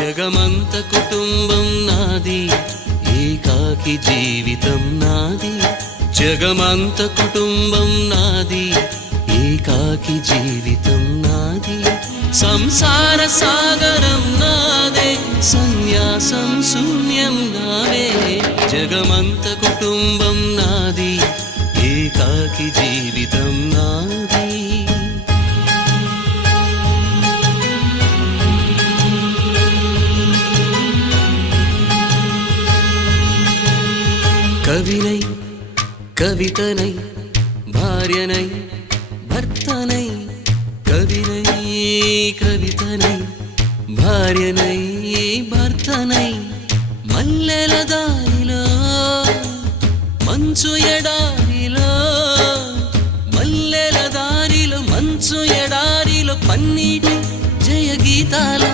జగమంత కుటుంబం నాది, ఏకాకి జీవితం నాది. జగమంత కుటుంబం నాది, ఏకాకి జీవితం నాది. సంసార సాగరం నాదే, సన్యాసం శూన్యం నావే. జగమంత కుటుంబం నాది, ఏకాకి జీవితం నాది. கவினை கவிதனை భార్యனை భర్తனை, కవిனை కవితனை భార్యనై భర్తనై, మల్లెల దారిలో మంచు ఎడారిలో, మల్లెల దారిలో మంచు ఎడారిలో, పన్నీటి జయ గీతాల